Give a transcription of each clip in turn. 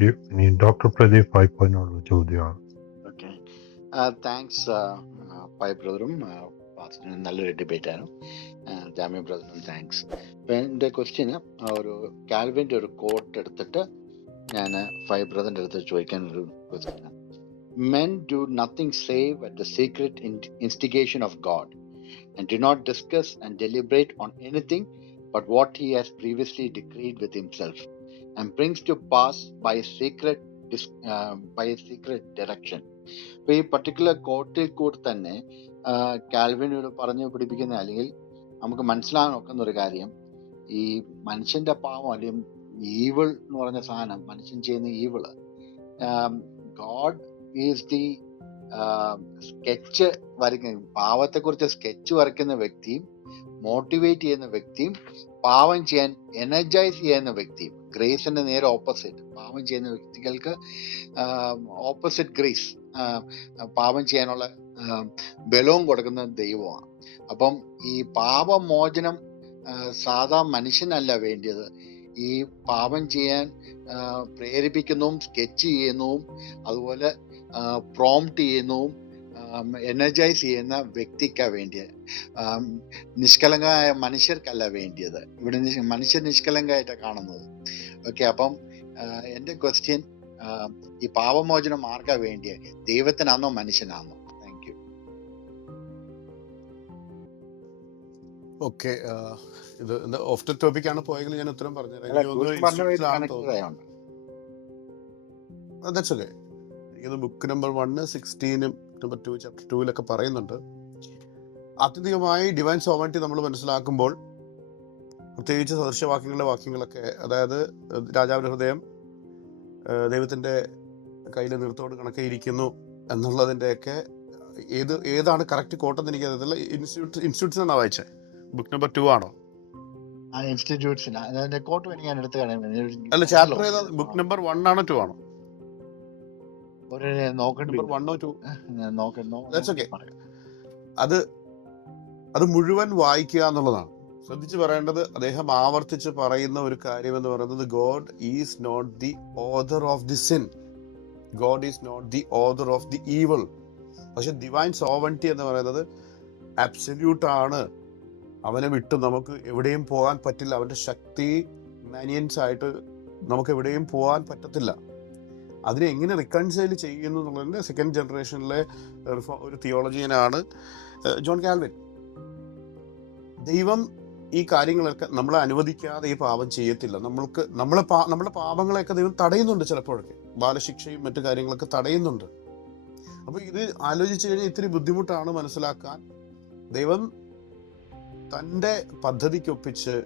Thank you ഇനി doctor Pradeep വായ്പനുള്ള ചോദ്യമാണ്. ഓക്കെ താങ്ക്സ് പൈ ബ്രദറും പാസ്റ്ററിനും നല്ലൊരു ഡിബേറ്റ് ആണ് ജാമ്യ ബ്രദറിനും താങ്ക്സ് അപ്പം എന്റെ ക്വസ്റ്റ്യന് ഒരു കാൽവിന്റെ ഒരു കോട്ട് എടുത്തിട്ട് ഞാൻ ഫൈവ് ബ്രദറിന്റെ അടുത്ത് ചോദിക്കാൻ ഒരു question men do nothing save at the secret instigation of God and do not discuss and deliberate on anything but what he has previously decreed brings to pass by a secret uh, by a secret direction. അപ്പൊ ഈ particular കോട്ടിൽ കൂടി തന്നെ കാൽവിനോട് പറഞ്ഞു പിടിപ്പിക്കുന്ന അല്ലെങ്കിൽ നമുക്ക് മനസ്സിലാകാൻ ഒക്കുന്ന ഒരു കാര്യം ഈ മനുഷ്യന്റെ പാവം അല്ലെങ്കിൽ ഈവിൾ എന്ന് പറഞ്ഞ സാധനം മനുഷ്യൻ ചെയ്യുന്ന evil God is the sketch വരയ്ക്കുന്ന പാവത്തെക്കുറിച്ച് സ്കെച്ച് വരയ്ക്കുന്ന വ്യക്തിയും മോട്ടിവേറ്റ് ചെയ്യുന്ന വ്യക്തിയും പാവം ചെയ്യാൻ എനർജൈസ് ചെയ്യുന്ന വ്യക്തിയും. ഗ്രേസിന്റെ നേരെ ഓപ്പോസിറ്റ് പാവം ചെയ്യുന്ന വ്യക്തികൾക്ക് ഓപ്പോസിറ്റ് ഗ്രേസ് പാവം ചെയ്യാനുള്ള ബലവും കൊടുക്കുന്ന ദൈവമാണ്. അപ്പം ഈ പാപമോചനം സാധാ മനുഷ്യനല്ല വേണ്ടിയത്. ഈ പാപം ചെയ്യാൻ പ്രേരിപ്പിക്കുന്നതും സ്കെച്ച് ചെയ്യുന്നതും അതുപോലെ പ്രോംപ്റ്റ് ചെയ്യുന്നതും എനർജൈസ് ചെയ്യുന്ന വ്യക്തിക്കാണ് വേണ്ടിയത് ആം, നിഷ്കളങ്കമായ മനുഷ്യർക്കല്ല വേണ്ടിയത്. ഇവിടെ നിഷ്- മനുഷ്യർ നിഷ്കളങ്കമായിട്ടാണ് കാണുന്നത്. ഓക്കെ അപ്പം എന്റെ ക്വസ്റ്റ്യൻ ഈ പാപമോചനം ആർക്കാ വേണ്ടിയത് ദൈവത്തിനാണോ മനുഷ്യനാണോ താങ്ക് യു ഓക്കെ ഇത് ഓഫ് ദ ടോപ്പിക് ആണ് പോയെങ്കിൽ ഞാൻ ഉത്തരം പറഞ്ഞ ദാറ്റ്സ് ഓക്കെ ഇത് ബുക്ക് നമ്പർ വണ്ണ് സിക്സ്റ്റീനും നമ്പർ ടു ചാപ്റ്റർ ടൂവിലൊക്കെ പറയുന്നുണ്ട്. ആത്യന്തികമായി ഡിവൈൻ സോവന്റി നമ്മൾ മനസ്സിലാക്കുമ്പോൾ പ്രത്യേകിച്ച് സദൃശവാക്യങ്ങളുടെ വാക്യങ്ങളൊക്കെ അതായത് രാജാവിന്റെ ഹൃദയം ദൈവത്തിന്റെ ദൈവത്തിന്റെ കയ്യിൽ നിർത്തോട് കണക്കെ ഇരിക്കുന്നു എന്നുള്ളതിന്റെയൊക്കെ ഏത് ഏതാണ് കറക്റ്റ് കോട്ടെന്ന് എനിക്ക് അറിയത്തില്ല. ഇൻസ്റ്റിറ്റ്യൂട്ട് ഇൻസ്റ്റിറ്റ്യൂട്ട്സ് വായിച്ചത് ബുക്ക് നമ്പർ ടു ആണോ? അല്ല ചാപ്റ്റർ ബുക്ക് നമ്പർ വൺ ആണോ ടു ആണോ? അത് അത് മുഴുവൻ വായിക്കുക എന്നുള്ളതാണ്. ശ്രദ്ധിച്ചു പറയേണ്ടത് അദ്ദേഹം ആവർത്തിച്ച് പറയുന്ന ഒരു കാര്യം എന്ന് പറയുന്നത് God is not the author of the sin God is not the author of the evil പക്ഷെ ഡിവൈൻ സോവന്റി എന്ന് പറയുന്നത് ആണ്. അവനെ വിട്ട് നമുക്ക് എവിടെയും പോകാൻ പറ്റില്ല. അവന്റെ ശക്തി മാനിയൻസ് ആയിട്ട് നമുക്ക് എവിടെയും പോകാൻ പറ്റത്തില്ല. അതിനെ എങ്ങനെ റിക്കൺസൈൽ ചെയ്യുന്നു എന്നുള്ളതിന് സെക്കൻഡ് ജനറേഷനിലെ ഒരു തിയോളജിയനാണ് ജോൺ കാൽവിൻ ദൈവം ഈ കാര്യങ്ങളൊക്കെ നമ്മളെ അനുവദിക്കാതെ ഈ പാപം ചെയ്യത്തില്ല. നമ്മൾക്ക് നമ്മളെ പാ നമ്മുടെ പാപങ്ങളെയൊക്കെ ദൈവം തടയുന്നുണ്ട് ചിലപ്പോഴൊക്കെ. ബാലശിക്ഷയും മറ്റു കാര്യങ്ങളൊക്കെ തടയുന്നുണ്ട്. അപ്പോൾ ഇത് ആലോചിച്ചു കഴിഞ്ഞാൽ ഇത്തിരി ബുദ്ധിമുട്ടാണ് മനസ്സിലാക്കാൻ. ദൈവം തന്റെ പദ്ധതിക്കൊപ്പിച്ച്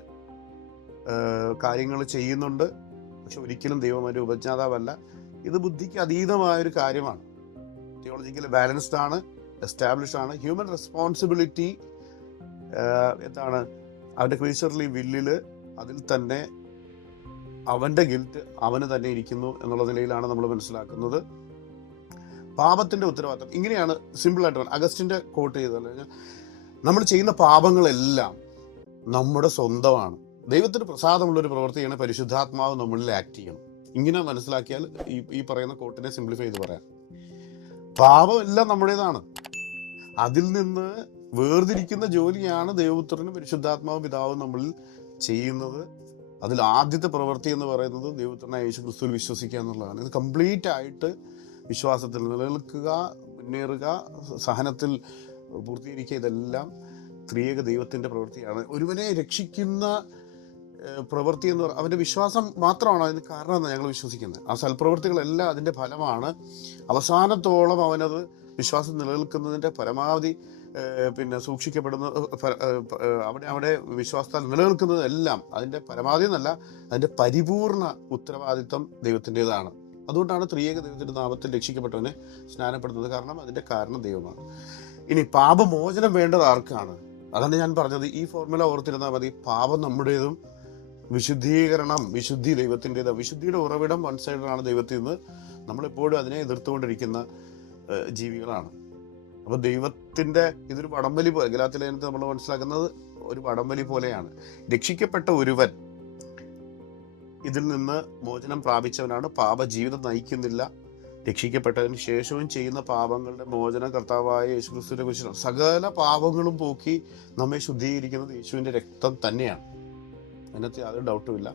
കാര്യങ്ങൾ ചെയ്യുന്നുണ്ട്. പക്ഷെ ഒരിക്കലും ദൈവം ഒരു ഉപജ്ഞാതാവല്ല. ഇത് ബുദ്ധിക്ക് അതീതമായ ഒരു കാര്യമാണ്. തിയോളജിക്കലി ബാലൻസ്ഡ് ആണ് എസ്റ്റാബ്ലിഷ് ആണ്. ഹ്യൂമൻ റെസ്പോൺസിബിലിറ്റി എന്താണ്? അവന്റെ ക്രീച്ചർലി വില്ലിൽ അതിൽ തന്നെ അവന്റെ ഗിൽറ്റ് അവന് തന്നെ ഇരിക്കുന്നു എന്നുള്ള നിലയിലാണ് നമ്മൾ മനസ്സിലാക്കുന്നത്. പാപത്തിന്റെ ഉത്തരവാദിത്വം ഇങ്ങനെയാണ് പറഞ്ഞത്. അഗസ്റ്റിന്റെ കോട്ട് ചെയ്താൽ നമ്മൾ ചെയ്യുന്ന പാപങ്ങളെല്ലാം നമ്മുടെ സ്വന്തമാണ്. ദൈവത്തിന് പ്രസാദമുള്ളൊരു പ്രവൃത്തിയാണ് പരിശുദ്ധാത്മാവ് നമ്മളിൽ ആക്ട് ചെയ്യണം. ഇങ്ങനെ മനസ്സിലാക്കിയാൽ ഈ ഈ പറയുന്ന കോട്ടിനെ സിംപ്ലിഫൈ ചെയ്ത് പറയാം. പാപം എല്ലാം നമ്മുടേതാണ്. അതിൽ നിന്ന് വേർതിരിക്കുന്ന ജോലിയാണ് ദൈവപുത്രനും പരിശുദ്ധാത്മാവും പിതാവും നമ്മളിൽ ചെയ്യുന്നത്. അതിൽ ആദ്യത്തെ പ്രവൃത്തി എന്ന് പറയുന്നത് ദൈവപുത്രനായ യേശു ക്രിസ്തുവിൽ വിശ്വസിക്കുക എന്നുള്ളതാണ്. ഇത് കംപ്ലീറ്റ് ആയിട്ട് വിശ്വാസത്തിൽ നിലനിൽക്കുക മുന്നേറുക സഹനത്തിൽ പൂർത്തീകരിക്കുക ഇതെല്ലാം ത്രിയേക ദൈവത്തിന്റെ പ്രവൃത്തിയാണ്. ഒരുവനെ രക്ഷിക്കുന്ന പ്രവൃത്തി എന്ന് പറയുന്നത് അവന്റെ വിശ്വാസം മാത്രമാണ് അതിന് കാരണമെന്ന് ഞങ്ങൾ വിശ്വസിക്കുന്നത്. ആ സൽപ്രവൃത്തികളെല്ലാം അതിന്റെ ഫലമാണ്. അവസാനത്തോളം അവനത് വിശ്വാസം നിലനിൽക്കുന്നതിന്റെ പരമാവധി പിന്നെ സൂക്ഷിക്കപ്പെടുന്ന അവിടെ അവിടെ വിശ്വാസത്താൽ നിലനിൽക്കുന്നതെല്ലാം അതിന്റെ പരമാവധി എന്നല്ല അതിന്റെ പരിപൂർണ ഉത്തരവാദിത്വം ദൈവത്തിന്റെതാണ്. അതുകൊണ്ടാണ് ത്രിയേക ദൈവത്തിന്റെ നാമത്തിൽ രക്ഷിക്കപ്പെട്ടവനെ സ്നാനപ്പെടുന്നത് കാരണം അതിന്റെ കാരണം ദൈവമാണ്. ഇനി പാപമോചനം വേണ്ടത് ആർക്കാണ്? അതാണ് ഞാൻ പറഞ്ഞത്. ഈ ഫോർമുല ഓർത്തിരുന്നാൽ മതി. പാപം നമ്മുടേതും വിശുദ്ധീകരണം വിശുദ്ധി ദൈവത്തിന്റെത്. വിശുദ്ധിയുടെ ഉറവിടം വൺ സൈഡിലാണ് ദൈവത്തിൽ നിന്ന് നമ്മളെപ്പോഴും അതിനെ എതിർത്തുകൊണ്ടിരിക്കുന്ന ജീവികളാണ്. അപ്പോൾ ദൈവത്തിന്റെ ഇതൊരു വടംവലി പോലെ ഗലാത്തിലേനത്ത് നമ്മൾ മനസ്സിലാക്കുന്നത് ഒരു വടംവലി പോലെയാണ്. രക്ഷിക്കപ്പെട്ട ഒരുവൻ ഇതിൽ നിന്ന് മോചനം പ്രാപിച്ചവനാണ്. പാപ ജീവിതം നയിക്കുന്നില്ല. രക്ഷിക്കപ്പെട്ടതിന് ശേഷവും ചെയ്യുന്ന പാപങ്ങളുടെ മോചനം കർത്താവായ യേശുക്രിസ്തുവിനെ കുറിച്ച് സകല പാപങ്ങളും പോക്കി നമ്മെ ശുദ്ധീകരിക്കുന്നത് യേശുവിന്റെ രക്തം തന്നെയാണ്. അതിനകത്ത് യാതൊരു ഡൗട്ടുമില്ല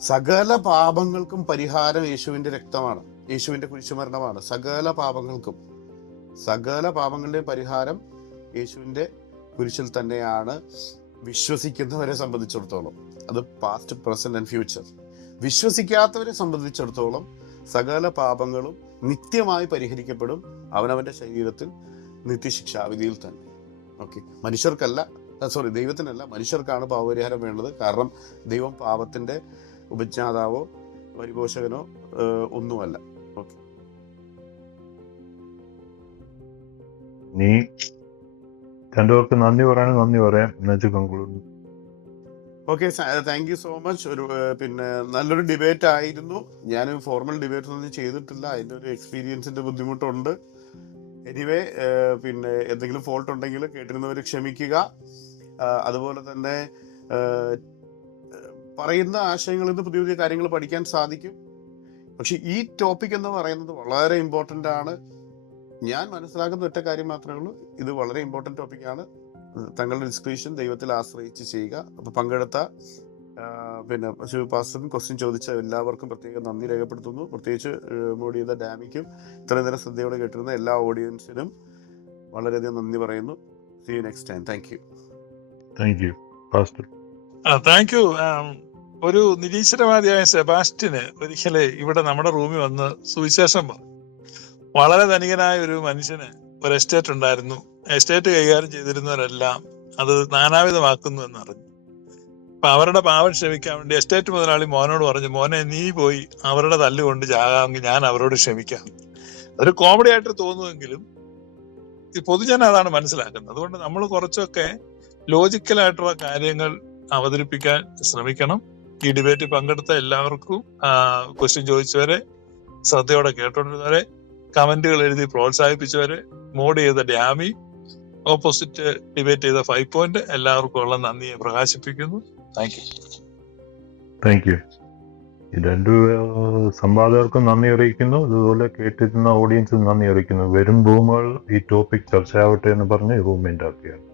സകല പാപങ്ങൾക്കും പരിഹാരം യേശുവിന്റെ രക്തമാണ്. യേശുവിന്റെ കുരിശുമരണമാണ്. സകല പാപങ്ങൾക്കും സകല പാപങ്ങളുടെയും പരിഹാരം യേശുവിന്റെ കുരിശിൽ തന്നെയാണ് വിശ്വസിക്കുന്നവരെ സംബന്ധിച്ചിടത്തോളം. അത് പാസ്റ്റ് പ്രസന്റ് ആൻഡ് ഫ്യൂച്ചർ വിശ്വസിക്കാത്തവരെ സംബന്ധിച്ചിടത്തോളം സകല പാപങ്ങളും നിത്യമായി പരിഹരിക്കപ്പെടും അവനവന്റെ ശരീരത്തിൽ നിത്യശിക്ഷാവിധിയിൽ തന്നെ. ഓക്കെ മനുഷ്യർക്കല്ല സോറി ദൈവത്തിനല്ല മനുഷ്യർക്കാണ് പാപപരിഹാരം വേണ്ടത്. കാരണം ദൈവം പാപത്തിന്റെ ഉപജ്ഞാതാവോ പരിപോഷകനോ ഒന്നുമല്ല. ഓക്കെ നീ രണ്ടുപേർക്ക് നന്ദി പറയാനും നന്ദി പറയാം. എന്നുവെച്ച് conclude okay thank you so much ഒരു പിന്നെ നല്ലൊരു ഡിബേറ്റ് ആയിരുന്നു. ഞാൻ ഫോർമൽ ഡിബേറ്റ് ഒന്നും ചെയ്തിട്ടില്ല. അതിന്റെ ഒരു എക്സ്പീരിയൻസിന്റെ ബുദ്ധിമുട്ടുണ്ട്. എനിവേ പിന്നെ എന്തെങ്കിലും ഫോൾട്ട് ഉണ്ടെങ്കിൽ കേട്ടിരുന്നവർ ക്ഷമിക്കുക. അതുപോലെ തന്നെ പറയുന്ന ആശയങ്ങളിൽ നിന്ന് പുതിയ പുതിയ കാര്യങ്ങൾ പഠിക്കാൻ സാധിക്കും. പക്ഷെ ഈ ടോപ്പിക് എന്ന് പറയുന്നത് വളരെ ഇമ്പോർട്ടന്റ് ആണ്. ഞാൻ മനസ്സിലാക്കുന്ന ഒറ്റ കാര്യം മാത്രമേ ഉള്ളൂ. ഇത് വളരെ ഇമ്പോർട്ടന്റ് ടോപ്പിക്കാണ് തങ്ങളുടെ ഡിസ്ക്രിപ്ഷൻ ദൈവത്തിൽ ആശ്രയിച്ച് ചെയ്യുക. അപ്പോൾ പങ്കെടുത്ത പിന്നെ പിന്നെ ശിവപാസ്റ്ററും ക്വസ്റ്റ്യൻ ചോദിച്ച എല്ലാവർക്കും പ്രത്യേകം നന്ദി രേഖപ്പെടുത്തുന്നു. പ്രത്യേകിച്ച് മോഡി ചെയ്ത ഡാമിക്കും ഇത്രയും നേരം ശ്രദ്ധയോടെ കേട്ടിരുന്ന എല്ലാ ഓഡിയൻസിനും വളരെയധികം നന്ദി പറയുന്നു. See you next time thank thank you pastor thank you ഒരു നിരീശ്വരവാദിയായ സെബാസ്റ്റിന് ഒരിക്കൽ ഇവിടെ നമ്മുടെ റൂമിൽ വന്ന് സുവിശേഷം പറഞ്ഞു. വളരെ ധനികനായ ഒരു മനുഷ്യന് ഒരു എസ്റ്റേറ്റ് ഉണ്ടായിരുന്നു. എസ്റ്റേറ്റ് കൈകാര്യം ചെയ്തിരുന്നവരെല്ലാം അത് നാനാവിധമാക്കുന്നു എന്നറിഞ്ഞു. അപ്പൊ അവരുടെ പാവം ക്ഷമിക്കാൻ വേണ്ടി എസ്റ്റേറ്റ് മുതലാളി മോനോട് പറഞ്ഞു മോനെ നീ പോയി അവരുടെ തല്ലുകൊണ്ട് ചാകാമെങ്കിൽ ഞാൻ അവരോട് ക്ഷമിക്കാം. ഒരു കോമഡി ആയിട്ട് തോന്നുമെങ്കിലും പൊതുജനം അതാണ് മനസ്സിലാക്കുന്നത്. അതുകൊണ്ട് നമ്മൾ കുറച്ചൊക്കെ ലോജിക്കലായിട്ടുള്ള കാര്യങ്ങൾ അവതരിപ്പിക്കാൻ ശ്രമിക്കണം. ഈ ഡിബേറ്റിൽ പങ്കെടുത്ത എല്ലാവർക്കും ക്വസ്റ്റ്യൻ ചോദിച്ചവരെ ശ്രദ്ധയോടെ കേട്ടോണ്ടിരുന്നവരെ കമന്റുകൾ എഴുതി പ്രോത്സാഹിപ്പിച്ചവരെ മോഡ് ചെയ്ത ഡാമി ഓപ്പോസിറ്റ് ഡിബേറ്റ് ചെയ്ത ഫൈവ് പോയിന്റ് എല്ലാവർക്കും ഉള്ള നന്ദിയെ പ്രകാശിപ്പിക്കുന്നു. താങ്ക് യു താങ്ക് യു രണ്ടു സംവാദകർക്കും നന്ദി അറിയിക്കുന്നു. ഇതുപോലെ കേട്ടിരുന്ന ഓഡിയൻസിന് നന്ദി അറിയിക്കുന്നു. വരും റൂമുകൾ ഈ ടോപ്പിക് ചർച്ചയാവട്ടെ എന്ന് പറഞ്ഞ് റൂം ഉണ്ടാക്കുകയാണ്